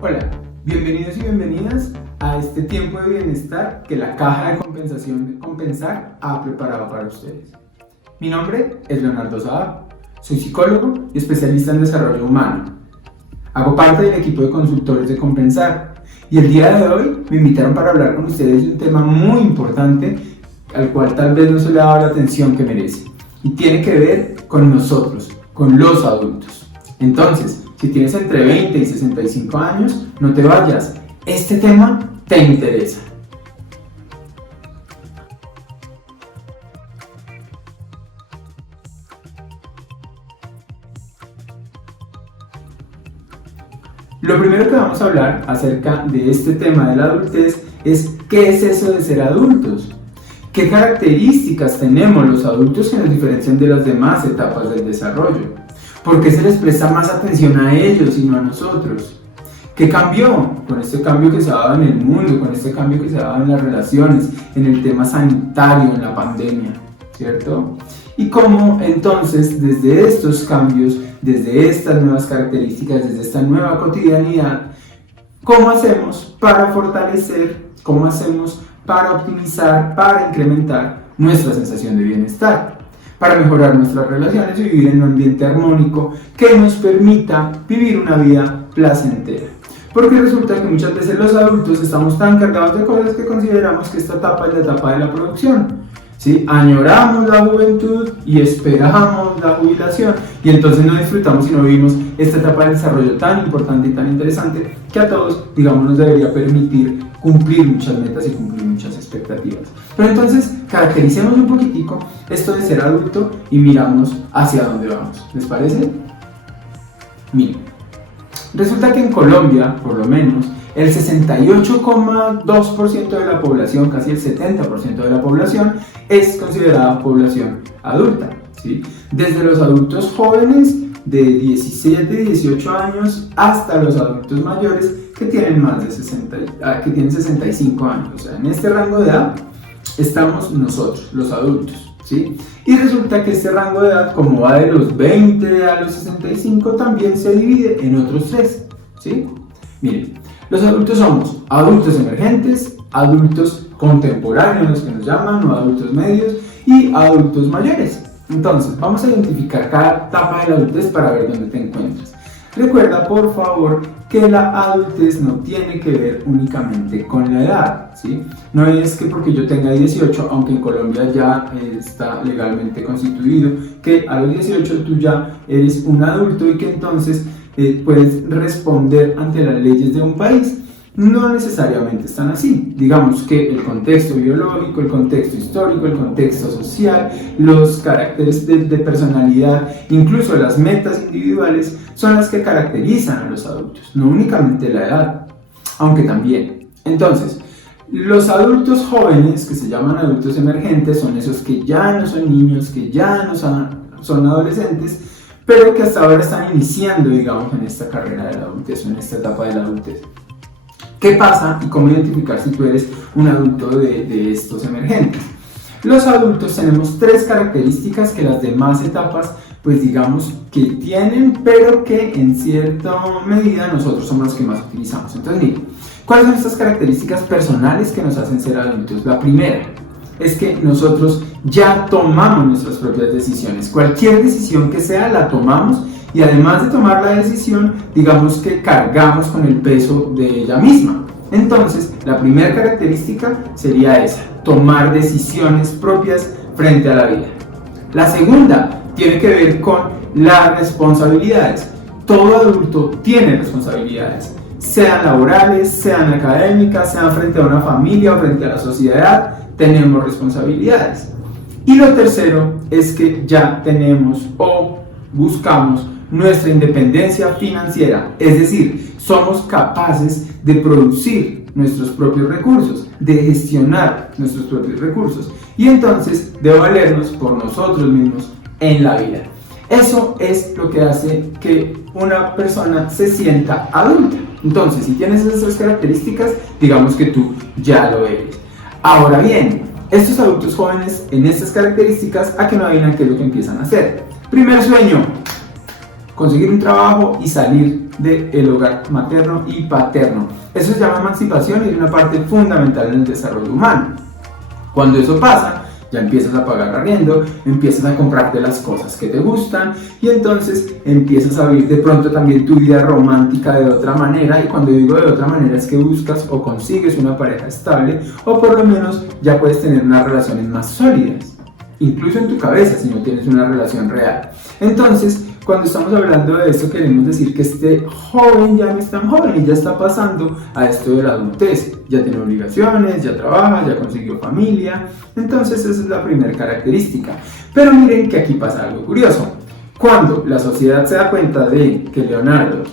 Hola, bienvenidos y bienvenidas a este tiempo de bienestar que la Caja de Compensación de Compensar ha preparado para ustedes. Mi nombre es Leonardo Saab, soy psicólogo y especialista en desarrollo humano. Hago parte del equipo de consultores de Compensar y el día de hoy me invitaron para hablar con ustedes de un tema muy importante al cual tal vez no se le ha dado la atención que merece y tiene que ver con nosotros, con los adultos. Entonces, si tienes entre 20 y 65 años, no te vayas, este tema te interesa. Lo primero que vamos a hablar acerca de este tema de la adultez es ¿qué es eso de ser adultos? ¿Qué características tenemos los adultos que nos diferencian de las demás etapas del desarrollo? ¿Por qué se les presta más atención a ellos y no a nosotros? ¿Qué cambió con este cambio que se ha dado en el mundo, con este cambio que se ha dado en las relaciones, en el tema sanitario, en la pandemia? ¿Cierto? Y cómo entonces desde estos cambios, desde estas nuevas características, desde esta nueva cotidianidad, ¿cómo hacemos para fortalecer, cómo hacemos para optimizar, para incrementar nuestra sensación de bienestar? Para mejorar nuestras relaciones y vivir en un ambiente armónico que nos permita vivir una vida placentera. Porque resulta que muchas veces los adultos estamos tan cargados de cosas que consideramos que esta etapa es la etapa de la producción, ¿sí? Añoramos la juventud y esperamos la jubilación y entonces no disfrutamos y no vivimos esta etapa de desarrollo tan importante y tan interesante que a todos, digamos, nos debería permitir cumplir muchas metas y cumplir muchas expectativas. Pero entonces caractericemos un poquitico esto de ser adulto y miramos hacia dónde vamos. ¿Les parece? Miren, resulta que en Colombia, por lo menos, el 68,2% de la población, casi el 70% de la población, es considerada población adulta, ¿sí? Desde los adultos jóvenes de 17 y 18 años hasta los adultos mayores que tienen más de 65 años. O sea, en este rango de edad estamos nosotros, los adultos, ¿sí? Y resulta que este rango de edad, como va de los 20 a los 65, también se divide en otros tres, ¿sí? Miren, los adultos somos adultos emergentes, adultos contemporáneos, los que nos llaman, o adultos medios, y adultos mayores. Entonces, vamos a identificar cada etapa de la adultez para ver dónde te encuentras. Recuerda, por favor, que la adultez no tiene que ver únicamente con la edad, ¿sí? No es que porque yo tenga 18, aunque en Colombia ya está legalmente constituido, que a los 18 tú ya eres un adulto y que entonces puedes responder ante las leyes de un país. No necesariamente están así. Digamos que el contexto biológico, el contexto histórico, el contexto social, los caracteres de personalidad, incluso las metas individuales, son las que caracterizan a los adultos, no únicamente la edad, aunque también. Entonces, los adultos jóvenes, que se llaman adultos emergentes, son esos que ya no son niños, que ya no son adolescentes, pero que hasta ahora están iniciando, digamos, en esta carrera de la adultez o en esta etapa de la adultez. ¿Qué pasa y cómo identificar si tú eres un adulto de estos emergentes? Los adultos tenemos tres características que las demás etapas, pues digamos que tienen, pero que en cierta medida nosotros somos los que más utilizamos. Entonces, miren, ¿cuáles son estas características personales que nos hacen ser adultos? La primera es que nosotros ya tomamos nuestras propias decisiones. Cualquier decisión que sea, la tomamos. Y además de tomar la decisión, digamos que cargamos con el peso de ella misma. Entonces, la primera característica sería esa, tomar decisiones propias frente a la vida. La segunda tiene que ver con las responsabilidades. Todo adulto tiene responsabilidades, sean laborales, sean académicas, sean frente a una familia o frente a la sociedad, tenemos responsabilidades. Y lo tercero es que ya tenemos o buscamos nuestra independencia financiera, es decir, somos capaces de producir nuestros propios recursos, de gestionar nuestros propios recursos y entonces de valernos por nosotros mismos en la vida. Eso es lo que hace que una persona se sienta adulta. Entonces, si tienes esas tres características, digamos que tú ya lo eres. Ahora bien, estos adultos jóvenes en estas características, ¿a qué no adivinan qué es lo que empiezan a hacer? Primer sueño, conseguir un trabajo y salir del hogar materno y paterno. Eso se llama emancipación y es una parte fundamental en el desarrollo humano. Cuando eso pasa, ya empiezas a pagar arriendo, empiezas a comprarte las cosas que te gustan y entonces empiezas a vivir de pronto también tu vida romántica de otra manera. Y cuando digo de otra manera es que buscas o consigues una pareja estable o por lo menos ya puedes tener unas relaciones más sólidas, incluso en tu cabeza si no tienes una relación real. Entonces, cuando estamos hablando de esto queremos decir que este joven ya no es tan joven y ya está pasando a esto de la adultez. Ya tiene obligaciones, ya trabaja, ya consiguió familia. Entonces esa es la primera característica. Pero miren que aquí pasa algo curioso. Cuando la sociedad se da cuenta de que Leonardo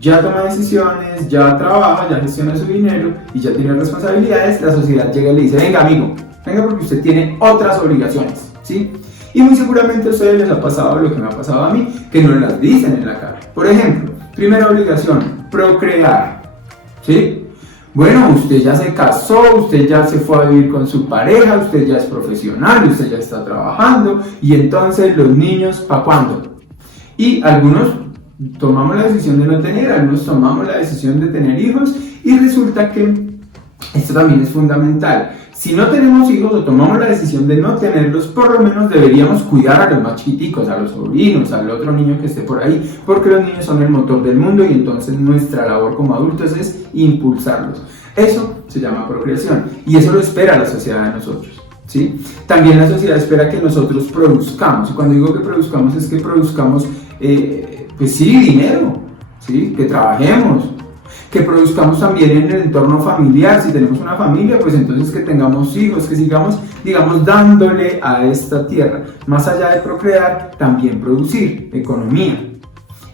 ya toma decisiones, ya trabaja, ya gestiona su dinero y ya tiene responsabilidades, la sociedad llega y le dice, venga amigo, venga porque usted tiene otras obligaciones, ¿sí? Y muy seguramente a ustedes les ha pasado lo que me ha pasado a mí, que no las dicen en la cara. Por ejemplo, primera obligación, procrear, ¿sí? Bueno, usted ya se casó, usted ya se fue a vivir con su pareja, usted ya es profesional, usted ya está trabajando y entonces los niños, ¿para cuándo? Y algunos tomamos la decisión de no tener, algunos tomamos la decisión de tener hijos y resulta que esto también es fundamental. Si no tenemos hijos o tomamos la decisión de no tenerlos, por lo menos deberíamos cuidar a los más chiquiticos, a los sobrinos, al otro niño que esté por ahí, porque los niños son el motor del mundo y entonces nuestra labor como adultos es impulsarlos. Eso se llama procreación y eso lo espera la sociedad de nosotros, ¿sí? También la sociedad espera que nosotros produzcamos, y cuando digo que produzcamos es que produzcamos, pues sí, dinero, ¿sí? Que trabajemos, que produzcamos también en el entorno familiar. Si tenemos una familia, pues entonces que tengamos hijos, que sigamos, digamos, dándole a esta tierra. Más allá de procrear, también producir economía.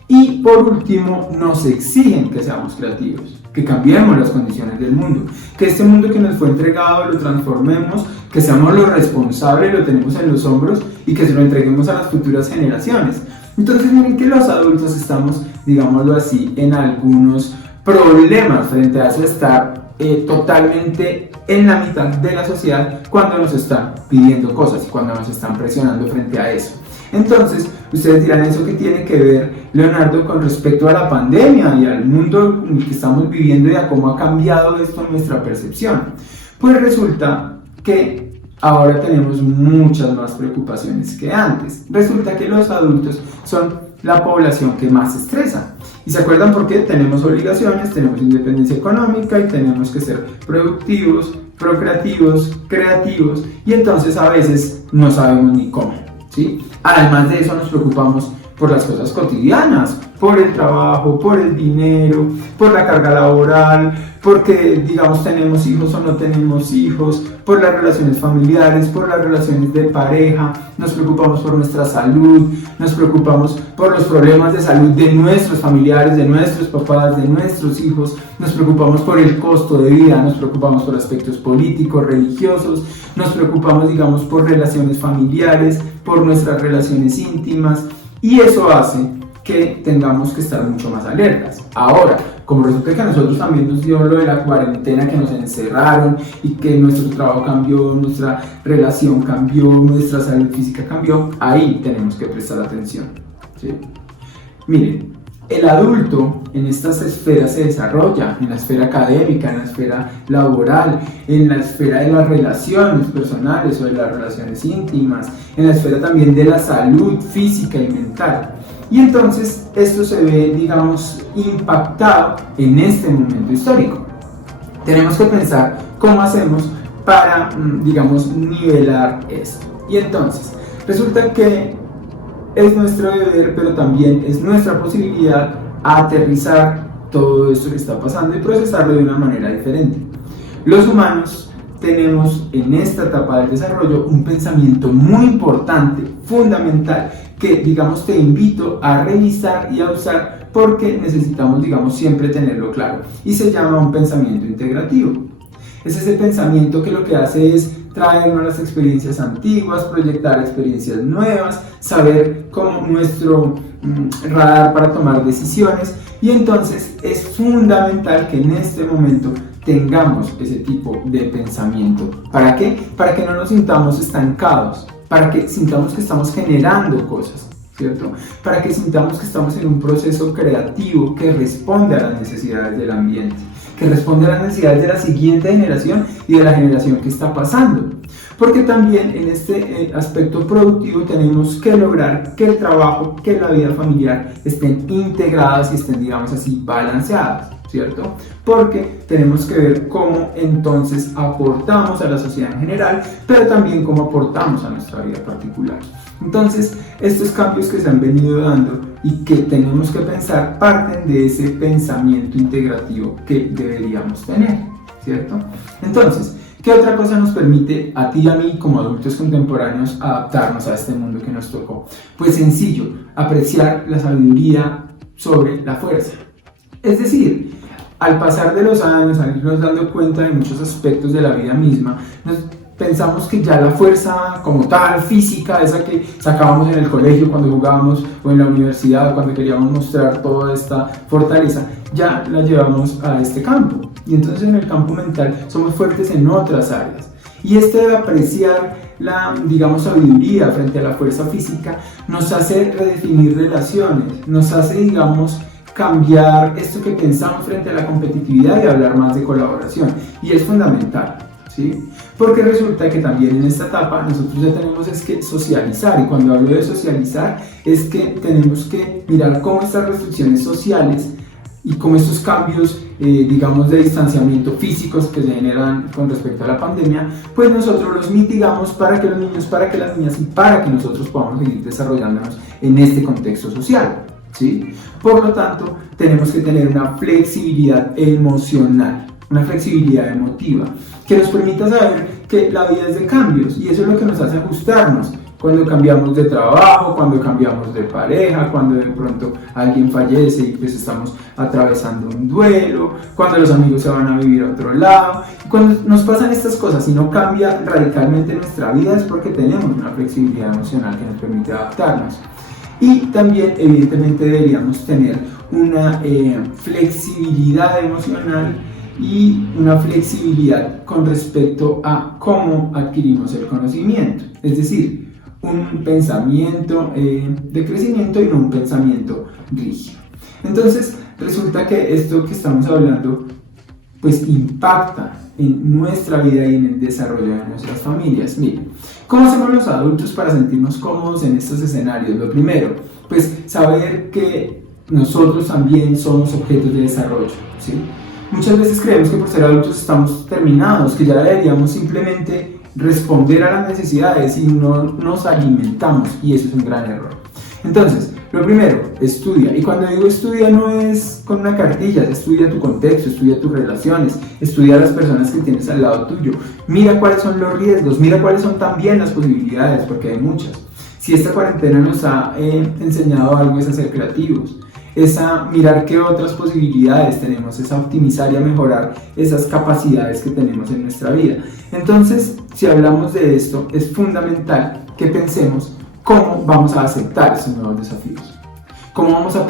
Y por último, nos exigen que seamos creativos, que cambiemos las condiciones del mundo, que este mundo que nos fue entregado lo transformemos, que seamos los responsables, lo tenemos en los hombros y que se lo entreguemos a las futuras generaciones. Entonces miren que los adultos estamos, digámoslo así, en algunos problemas frente a eso, estar totalmente en la mitad de la sociedad cuando nos están pidiendo cosas y cuando nos están presionando frente a eso. Entonces, ustedes dirán, ¿eso qué tiene que ver, Leonardo, con respecto a la pandemia y al mundo en el que estamos viviendo y a cómo ha cambiado esto nuestra percepción? Pues resulta que ahora tenemos muchas más preocupaciones que antes. Resulta que los adultos son la población que más se estresa. ¿Y se acuerdan por qué? Tenemos obligaciones, tenemos independencia económica y tenemos que ser productivos, procreativos, creativos y entonces a veces no sabemos ni cómo, ¿sí? Además de eso nos preocupamos por las cosas cotidianas, por el trabajo, por el dinero, por la carga laboral, porque digamos tenemos hijos o no tenemos hijos, por las relaciones familiares, por las relaciones de pareja, nos preocupamos por nuestra salud, nos preocupamos por los problemas de salud de nuestros familiares, de nuestros papás, de nuestros hijos, nos preocupamos por el costo de vida, nos preocupamos por aspectos políticos, religiosos, nos preocupamos digamos por relaciones familiares, por nuestras relaciones íntimas y eso hace que tengamos que estar mucho más alertas. Ahora, como resulta que a nosotros también nos dio lo de la cuarentena, que nos encerraron y que nuestro trabajo cambió, nuestra relación cambió, nuestra salud física cambió, ahí tenemos que prestar atención, ¿sí? Miren, el adulto en estas esferas se desarrolla, en la esfera académica, en la esfera laboral, en la esfera de las relaciones personales o de las relaciones íntimas, en la esfera también de la salud física y mental. Y entonces esto se ve, digamos, impactado en este momento histórico. Tenemos que pensar cómo hacemos para, digamos, nivelar esto. Y entonces, resulta que es nuestro deber, pero también es nuestra posibilidad aterrizar todo esto que está pasando y procesarlo de una manera diferente. Los humanos tenemos en esta etapa del desarrollo un pensamiento muy importante, fundamental, que digamos te invito a revisar y a usar porque necesitamos digamos siempre tenerlo claro y se llama un pensamiento integrativo. Es ese pensamiento que lo que hace es traernos las experiencias antiguas, proyectar experiencias nuevas, saber cómo nuestro radar para tomar decisiones y entonces es fundamental que en este momento tengamos ese tipo de pensamiento. ¿Para qué? Para que no nos sintamos estancados, para que sintamos que estamos generando cosas. ¿cierto? Para que sintamos que estamos en un proceso creativo que responde a las necesidades del ambiente, que responde a las necesidades de la siguiente generación y de la generación que está pasando. Porque también en este aspecto productivo tenemos que lograr que el trabajo, que la vida familiar estén integradas y estén, digamos así, balanceadas, ¿cierto? Porque tenemos que ver cómo entonces aportamos a la sociedad en general, pero también cómo aportamos a nuestra vida particular. Entonces, estos cambios que se han venido dando y que tenemos que pensar parten de ese pensamiento integrativo que deberíamos tener, ¿cierto? Entonces, ¿qué otra cosa nos permite a ti y a mí como adultos contemporáneos adaptarnos a este mundo que nos tocó? Pues sencillo, apreciar la sabiduría sobre la fuerza. Es decir, al pasar de los años, al irnos dando cuenta de muchos aspectos de la vida misma, pensamos que ya la fuerza como tal, física, esa que sacábamos en el colegio cuando jugábamos o en la universidad cuando queríamos mostrar toda esta fortaleza, ya la llevamos a este campo. Y entonces en el campo mental somos fuertes en otras áreas. Y este de apreciar la, digamos, sabiduría frente a la fuerza física nos hace redefinir relaciones, nos hace, digamos, cambiar esto que pensamos frente a la competitividad y hablar más de colaboración. Y es fundamental, ¿sí? Porque resulta que también en esta etapa nosotros ya tenemos es que socializar, y cuando hablo de socializar es que tenemos que mirar cómo estas restricciones sociales y cómo estos cambios, digamos, de distanciamiento físicos que se generan con respecto a la pandemia, pues nosotros los mitigamos para que los niños, para que las niñas y para que nosotros podamos seguir desarrollándonos en este contexto social, ¿sí? Por lo tanto, tenemos que tener una flexibilidad emocional, una flexibilidad emotiva, que nos permita saber que la vida es de cambios, y eso es lo que nos hace ajustarnos cuando cambiamos de trabajo, cuando cambiamos de pareja, cuando de pronto alguien fallece y pues estamos atravesando un duelo, cuando los amigos se van a vivir a otro lado. Cuando nos pasan estas cosas y no cambia radicalmente nuestra vida es porque tenemos una flexibilidad emocional que nos permite adaptarnos. Y también evidentemente deberíamos tener una flexibilidad emocional y una flexibilidad con respecto a cómo adquirimos el conocimiento, es decir, un pensamiento de crecimiento y no un pensamiento rígido. Entonces resulta que esto que estamos hablando pues impacta en nuestra vida y en el desarrollo de nuestras familias. Miren, ¿cómo hacemos los adultos para sentirnos cómodos en estos escenarios? Lo primero, pues saber que nosotros también somos objetos de desarrollo, ¿sí? Muchas veces creemos que por ser adultos estamos terminados, que ya deberíamos simplemente responder a las necesidades y no nos alimentamos, y eso es un gran error. Entonces, lo primero, estudia. Y cuando digo estudia no es con una cartilla, estudia tu contexto, estudia tus relaciones, estudia a las personas que tienes al lado tuyo. Mira cuáles son los riesgos, mira cuáles son también las posibilidades, porque hay muchas. Si esta cuarentena nos ha enseñado algo es a ser creativos, es a mirar qué otras posibilidades tenemos, es a optimizar y a mejorar esas capacidades que tenemos en nuestra vida. Entonces, si hablamos de esto, es fundamental que pensemos cómo vamos a aceptar esos nuevos desafíos, cómo vamos a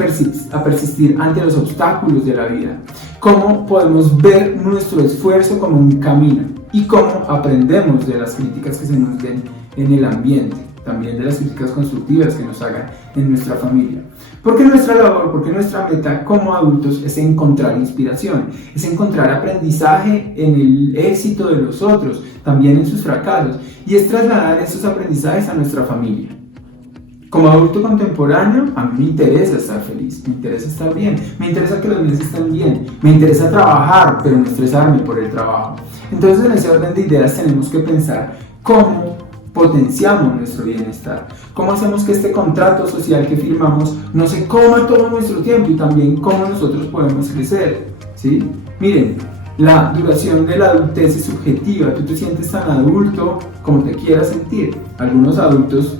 persistir ante los obstáculos de la vida, cómo podemos ver nuestro esfuerzo como un camino y cómo aprendemos de las críticas que se nos den en el ambiente, también de las críticas constructivas que nos hagan en nuestra familia. Porque nuestra labor, porque nuestra meta como adultos es encontrar inspiración, es encontrar aprendizaje en el éxito de los otros, también en sus fracasos, y es trasladar esos aprendizajes a nuestra familia. Como adulto contemporáneo, a mí me interesa estar feliz, me interesa estar bien, me interesa que los míos estén bien, me interesa trabajar, pero no estresarme por el trabajo. Entonces, en ese orden de ideas tenemos que pensar cómo potenciamos nuestro bienestar, cómo hacemos que este contrato social que firmamos no se coma todo nuestro tiempo, y también cómo nosotros podemos crecer, ¿sí? Miren, la duración de la adultez es subjetiva, tú te sientes tan adulto como te quieras sentir. Algunos adultos,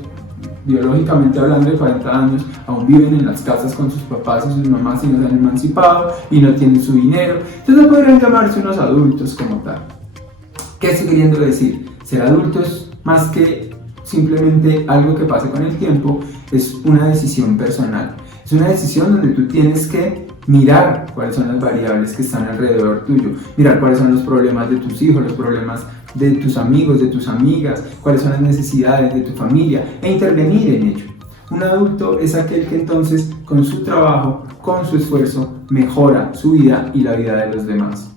biológicamente hablando, de 40 años, aún viven en las casas con sus papás y sus mamás y no se han emancipado y no tienen su dinero, entonces no podrían llamarse unos adultos como tal. ¿Qué estoy queriendo decir? Ser adultos, más que simplemente algo que pase con el tiempo, es una decisión personal. Es una decisión donde tú tienes que mirar cuáles son las variables que están alrededor tuyo, mirar cuáles son los problemas de tus hijos, los problemas de tus amigos, de tus amigas, cuáles son las necesidades de tu familia e intervenir en ello. Un adulto es aquel que entonces con su trabajo, con su esfuerzo, mejora su vida y la vida de los demás.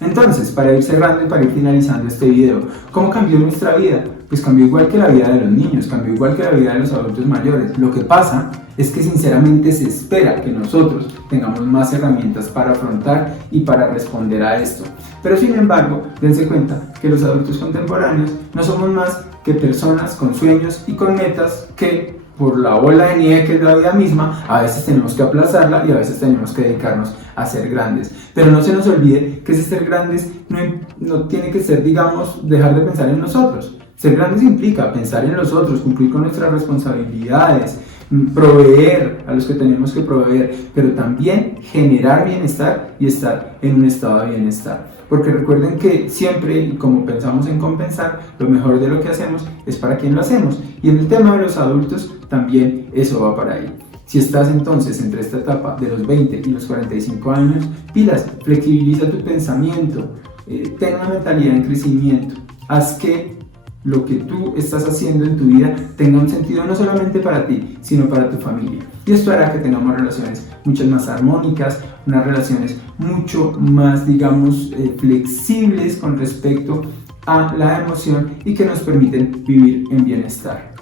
Entonces, para ir cerrando y para ir finalizando este video, ¿cómo cambió nuestra vida? Pues cambió igual que la vida de los niños, cambió igual que la vida de los adultos mayores. Lo que pasa es que sinceramente se espera que nosotros tengamos más herramientas para afrontar y para responder a esto. Pero sin embargo, dense cuenta que los adultos contemporáneos no somos más que personas con sueños y con metas que por la bola de nieve que es la vida misma, a veces tenemos que aplazarla y a veces tenemos que dedicarnos a ser grandes. Pero no se nos olvide que ese ser grandes no tiene que ser, digamos, dejar de pensar en nosotros. Ser grandes implica pensar en los otros, cumplir con nuestras responsabilidades, proveer a los que tenemos que proveer, pero también generar bienestar y estar en un estado de bienestar. Porque recuerden que siempre, y como pensamos en compensar, lo mejor de lo que hacemos es para quien lo hacemos. Y en el tema de los adultos, también eso va para ahí. Si estás entonces entre esta etapa de los 20 y los 45 años, pilas, flexibiliza tu pensamiento, ten una mentalidad en crecimiento, haz que lo que tú estás haciendo en tu vida tenga un sentido no solamente para ti, sino para tu familia. Y esto hará que tengamos relaciones mucho más armónicas, unas relaciones mucho más, digamos, flexibles con respecto a la emoción y que nos permiten vivir en bienestar.